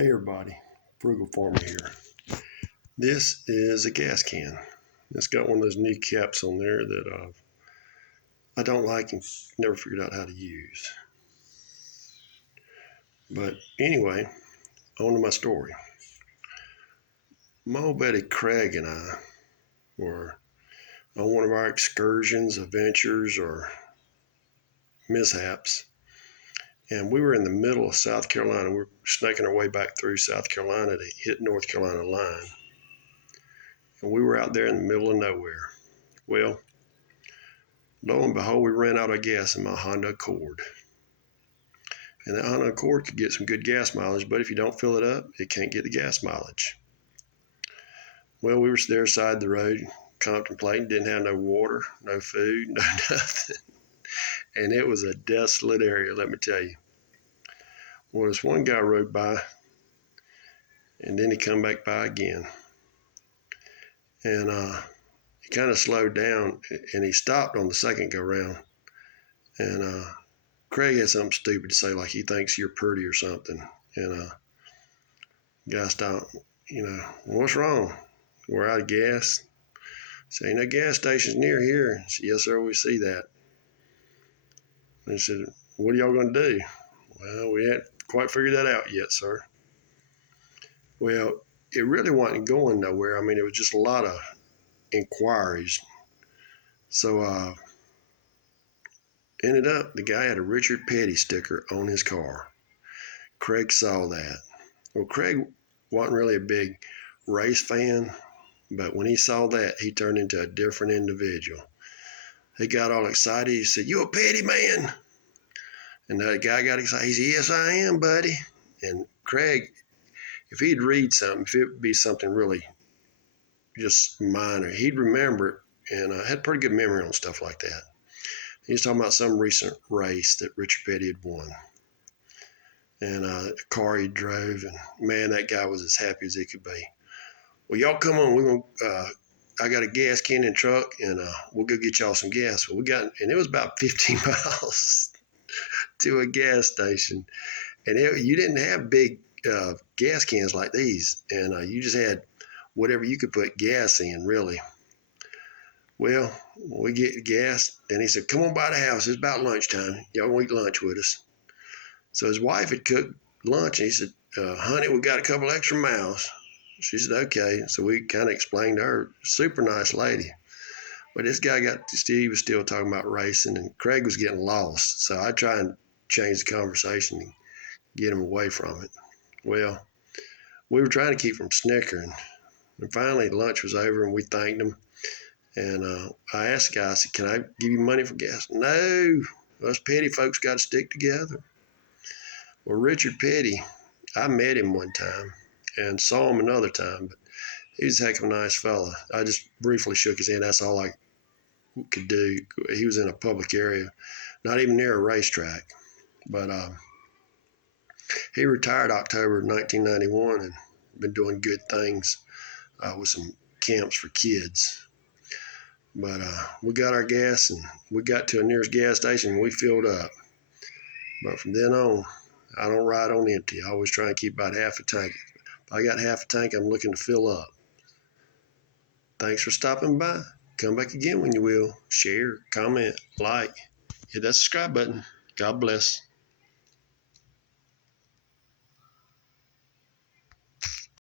Hey everybody, Frugal Farmer here. This is a gas can. It's got one of those new caps on there that I don't like and never figured out how to use. But anyway, on to my story. My old buddy Craig and I were on one of our excursions, adventures, or mishaps. And we were in the middle of South Carolina. We were snaking our way back through South Carolina to hit North Carolina line. And we were out there in the middle of nowhere. Well, lo and behold, we ran out of gas in my Honda Accord. And that Honda Accord could get some good gas mileage, but if you don't fill it up, it can't get the gas mileage. Well, we were there side the road, contemplating, didn't have no water, no food, no nothing. And it was a desolate area, let me tell you. Well, this one guy rode by, and then he come back by again. And he kind of slowed down, and he stopped on the second go round. And Craig had something stupid to say, like he thinks you're pretty or something. And guy stopped, what's wrong? We're out of gas. So, ain't no gas stations near here. I said, yes, sir, we see that. And he said, what are y'all going to do? Well, we hadn't quite figured that out yet, sir. Well, it really wasn't going nowhere. I mean, it was just a lot of inquiries. So, ended up, the guy had a Richard Petty sticker on his car. Craig saw that. Well, Craig wasn't really a big race fan, but when he saw that, he turned into a different individual. He got all excited. He said, you a Petty man? And the guy got excited. He said, yes, I am, buddy. And Craig, if he'd read something, if it would be something really just minor, he'd remember it and had pretty good memory on stuff like that. He was talking about some recent race that Richard Petty had won. And a car he drove, and man, that guy was as happy as he could be. Well, y'all come on, we're gonna. I got a gas can in truck, and we'll go get y'all some gas. Well, and it was about 15 miles to a gas station, and you didn't have big gas cans like these, and you just had whatever you could put gas in, really. Well, we get gas, and he said, "Come on by the house. It's about lunchtime. Y'all want to eat lunch with us?" So his wife had cooked lunch, and he said, honey, we got a couple extra miles. She said, okay. So we kind of explained to her, super nice lady. But this guy he was still talking about racing, and Craig was getting lost. So I tried and change the conversation and get him away from it. Well, we were trying to keep from snickering. And finally, lunch was over, and we thanked him. And I asked the guy, I said, can I give you money for gas? No, us Petty folks got to stick together. Well, Richard Petty, I met him one time and saw him another time, but he was a heck of a nice fella. I just briefly shook his hand. That's all I could do. He was in a public area, not even near a racetrack. But he retired October 1991 and been doing good things with some camps for kids. But we got our gas, and we got to a nearest gas station, and we filled up. But from then on, I don't ride on empty. I always try and keep about half a tank. If I got half a tank, I'm looking to fill up. Thanks for stopping by. Come back again when you will. Share, comment, like, hit that subscribe button. God bless.